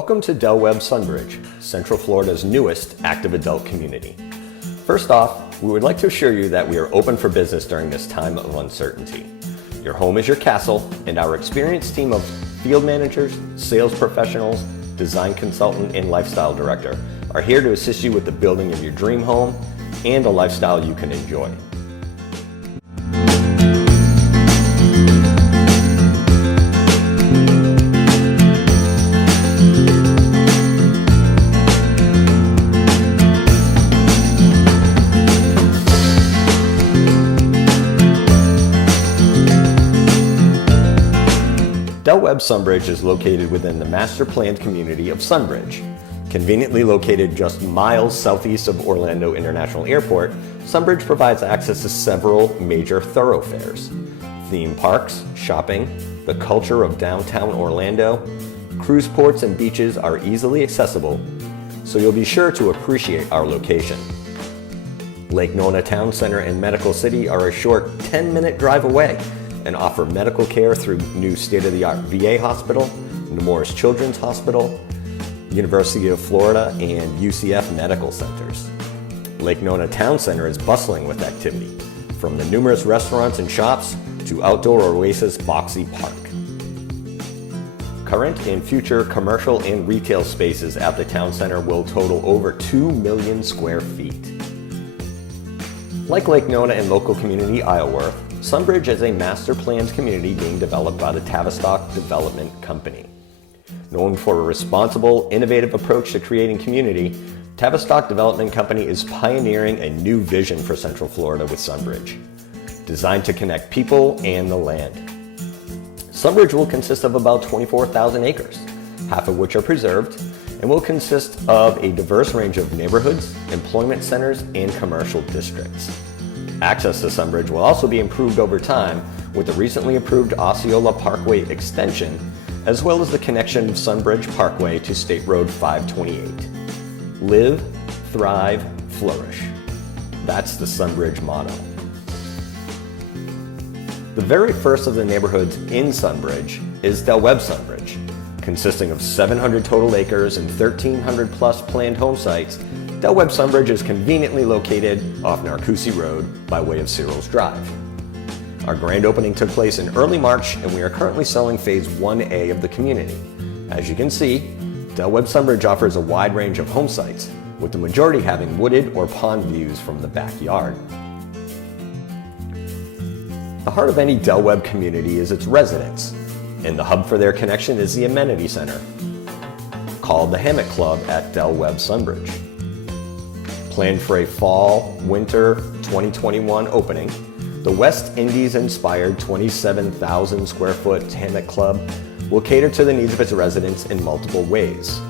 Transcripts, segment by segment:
Welcome to Webb Sunbridge, Central Florida's newest active adult community. First off, we would like to assure you that we are open for business during this time of uncertainty. Your home is your castle, and our experienced team of field managers, sales professionals, design consultant, and lifestyle director are here to assist you with the building of your dream home and a lifestyle you can enjoy. Webb Sunbridge is located within the master planned community of Sunbridge. Conveniently located just miles southeast of Orlando International Airport, Sunbridge provides access to several major thoroughfares. Theme parks, shopping, the culture of downtown Orlando, cruise ports and beaches are easily accessible, so you'll be sure to appreciate our location. Lake Nona Town Center and Medical City are a short 10-minute drive away and offer medical care through new state-of-the-art VA hospital, Nemours Children's Hospital, University of Florida, and UCF medical centers. Lake Nona Town Center is bustling with activity, from the numerous restaurants and shops to outdoor oasis boxy park. Current and future commercial and retail spaces at the town center will total over 2 million square feet. Like Lake Nona and local community Isleworth, Sunbridge is a master planned community being developed by the Tavistock Development Company. Known for a responsible, innovative approach to creating community, Tavistock Development Company is pioneering a new vision for Central Florida with Sunbridge, designed to connect people and the land. Sunbridge will consist of about 24,000 acres, half of which are preserved, and will consist of a diverse range of neighborhoods, employment centers, and commercial districts. Access to Sunbridge will also be improved over time with the recently approved Osceola Parkway extension, as well as the connection of Sunbridge Parkway to State Road 528. Live, thrive, flourish. That's the Sunbridge motto. The very first of the neighborhoods in Sunbridge is Webb Sunbridge. Consisting of 700 total acres and 1,300 plus planned home sites, Webb Sunbridge is conveniently located off Narcoossee Road by way of Cyril's Drive. Our grand opening took place in early March, and we are currently selling Phase 1A of the community. As you can see, Webb Sunbridge offers a wide range of home sites, with the majority having wooded or pond views from the backyard. The heart of any Webb community is its residents, and the hub for their connection is the amenity center, called the Hammock Club at Webb Sunbridge. Planned for a fall-winter 2021 opening, the West Indies-inspired 27,000 square foot Hammock Club will cater to the needs of its residents in multiple ways.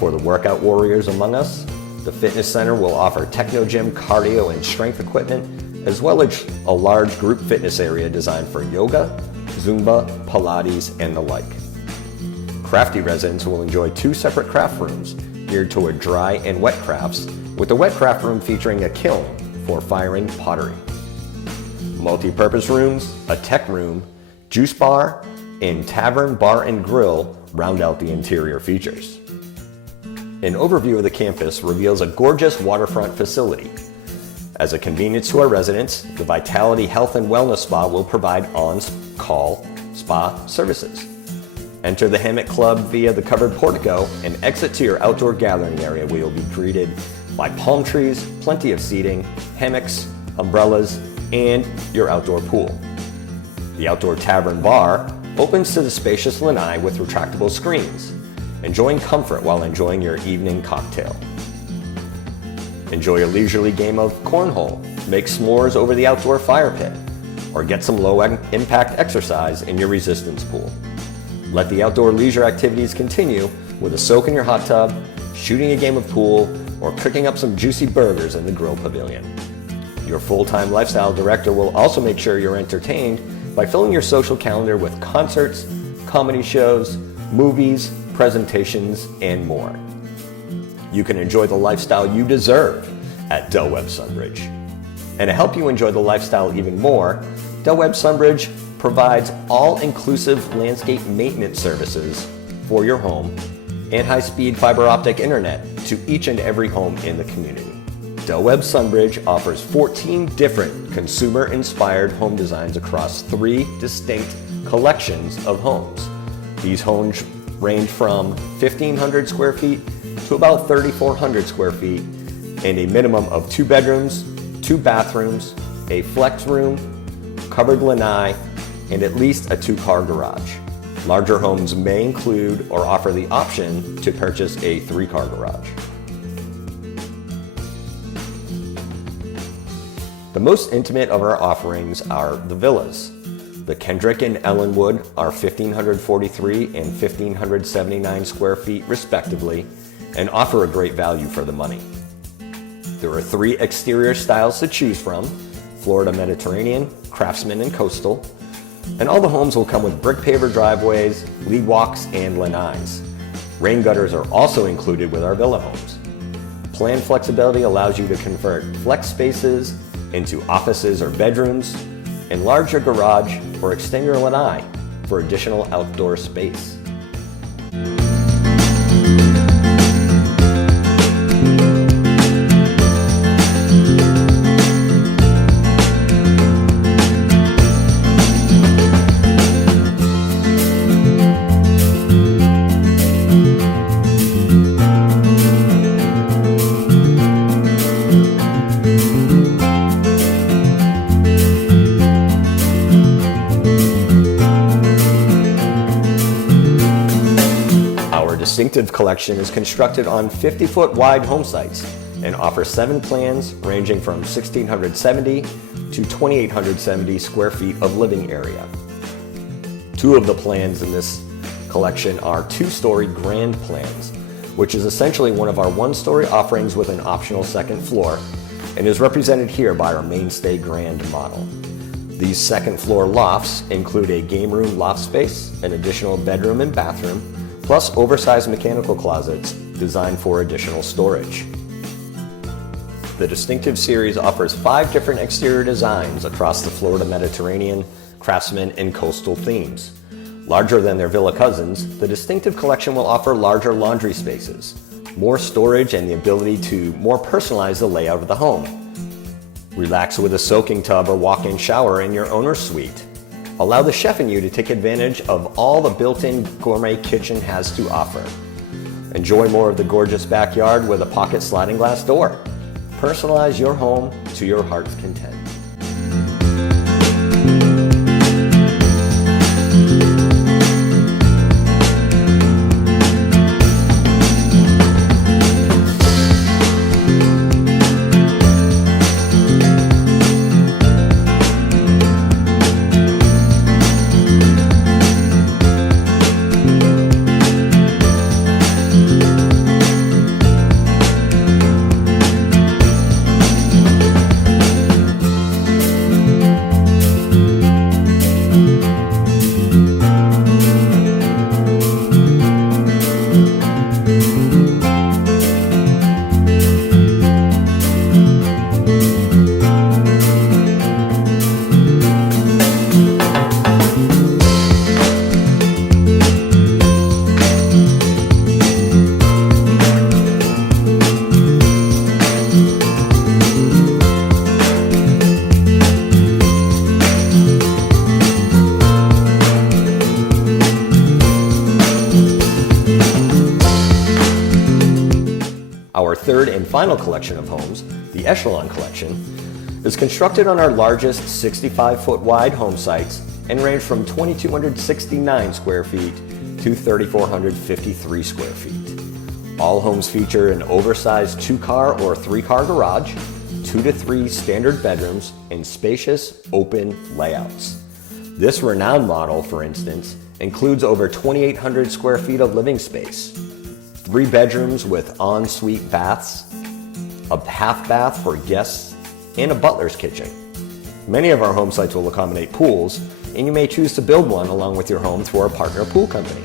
For the workout warriors among us, the fitness center will offer techno gym, cardio, and strength equipment, as well as a large group fitness area designed for yoga, Zumba, Pilates, and the like. Crafty residents will enjoy 2 separate craft rooms geared toward dry and wet crafts, with the wet craft room featuring a kiln for firing pottery. Multi-purpose rooms, a tech room, juice bar, and tavern, bar, and grill round out the interior features. An overview of the campus reveals a gorgeous waterfront facility. As a convenience to our residents, the Vitality Health and Wellness Spa will provide on-call spa services. Enter the Hammock Club via the covered portico and exit to your outdoor gathering area, where you'll be greeted by palm trees, plenty of seating, hammocks, umbrellas, and your outdoor pool. The outdoor tavern bar opens to the spacious lanai with retractable screens, enjoying comfort while enjoying your evening cocktail. Enjoy a leisurely game of cornhole, make s'mores over the outdoor fire pit, or get some low-impact exercise in your resistance pool. Let the outdoor leisure activities continue with a soak in your hot tub, shooting a game of pool, or cooking up some juicy burgers in the grill pavilion. Your full-time lifestyle director will also make sure you're entertained by filling your social calendar with concerts, comedy shows, movies, presentations, and more. You can enjoy the lifestyle you deserve at Webb Sunbridge. And to help you enjoy the lifestyle even more, Webb Sunbridge provides all-inclusive landscape maintenance services for your home, and high-speed fiber optic internet to each and every home in the community. Del Webb Sunbridge offers 14 different consumer-inspired home designs across 3 distinct collections of homes. These homes range from 1,500 square feet to about 3,400 square feet, and a minimum of 2 bedrooms, 2 bathrooms, a flex room, covered lanai, and at least a 2-car garage. Larger homes may include or offer the option to purchase a 3-car garage. The most intimate of our offerings are the villas. The Kendrick and Ellenwood are 1,543 and 1,579 square feet respectively, and offer a great value for the money. There are 3 exterior styles to choose from: Florida Mediterranean, Craftsman, and Coastal. And all the homes will come with brick paver driveways, lead walks, and lanais. Rain gutters are also included with our villa homes. Plan flexibility allows you to convert flex spaces into offices or bedrooms, enlarge your garage, or extend your lanai for additional outdoor space. Distinctive collection is constructed on 50-foot wide home sites and offers 7 plans ranging from 1,670 to 2,870 square feet of living area. 2 of the plans in this collection are 2-story grand plans, which is essentially one of our 1-story offerings with an optional 2nd floor, and is represented here by our mainstay grand model. These 2nd floor lofts include a game room loft space, an additional bedroom and bathroom, plus oversized mechanical closets designed for additional storage. The Distinctive Series offers 5 different exterior designs across the Florida Mediterranean, Craftsman, and Coastal themes. Larger than their villa cousins, the Distinctive Collection will offer larger laundry spaces, more storage, and the ability to more personalize the layout of the home. Relax with a soaking tub or walk-in shower in your owner's suite. Allow the chef in you to take advantage of all the built-in gourmet kitchen has to offer. Enjoy more of the gorgeous backyard with a pocket sliding glass door. Personalize your home to your heart's content. Our 3rd and final collection of homes, the Echelon Collection, is constructed on our largest 65-foot wide home sites and range from 2,269 square feet to 3,453 square feet. All homes feature an oversized 2-car or 3-car garage, 2 to 3 standard bedrooms, and spacious open layouts. This renowned model, for instance, includes over 2,800 square feet of living space, 3 bedrooms with en-suite baths, a half bath for guests, and a butler's kitchen. Many of our home sites will accommodate pools, and you may choose to build one along with your home through our partner pool company.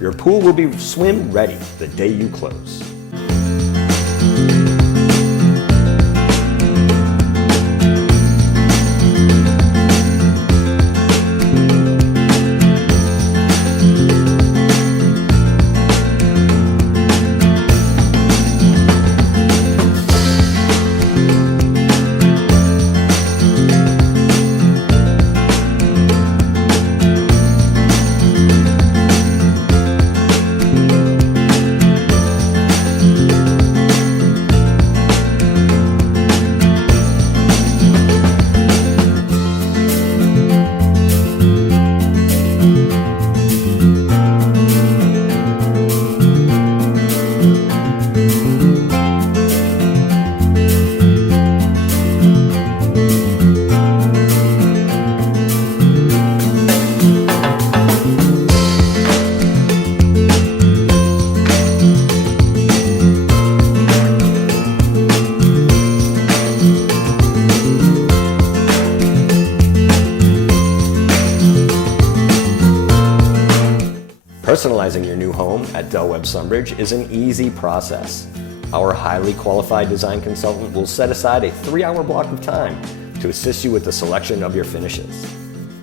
Your pool will be swim ready the day you close. Personalizing your new home at Del Webb Sunbridge is an easy process. Our highly qualified design consultant will set aside a 3-hour block of time to assist you with the selection of your finishes.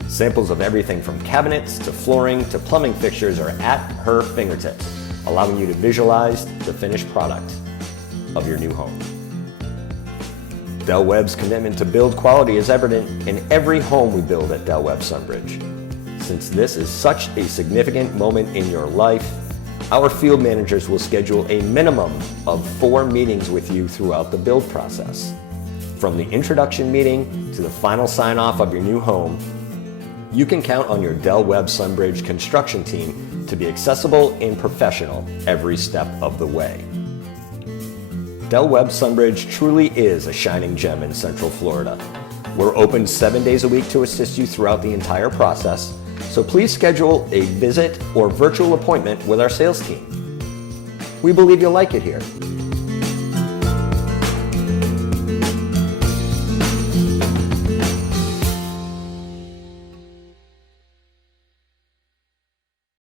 Samples of everything from cabinets to flooring to plumbing fixtures are at her fingertips, allowing you to visualize the finished product of your new home. Del Webb's commitment to build quality is evident in every home we build at Del Webb Sunbridge. Since this is such a significant moment in your life, our field managers will schedule a minimum of 4 meetings with you throughout the build process. From the introduction meeting to the final sign-off of your new home, you can count on your Del Webb Sunbridge construction team to be accessible and professional every step of the way. Del Webb Sunbridge truly is a shining gem in Central Florida. We're open 7 days a week to assist you throughout the entire process, so please schedule a visit or virtual appointment with our sales team. We believe you'll like it here.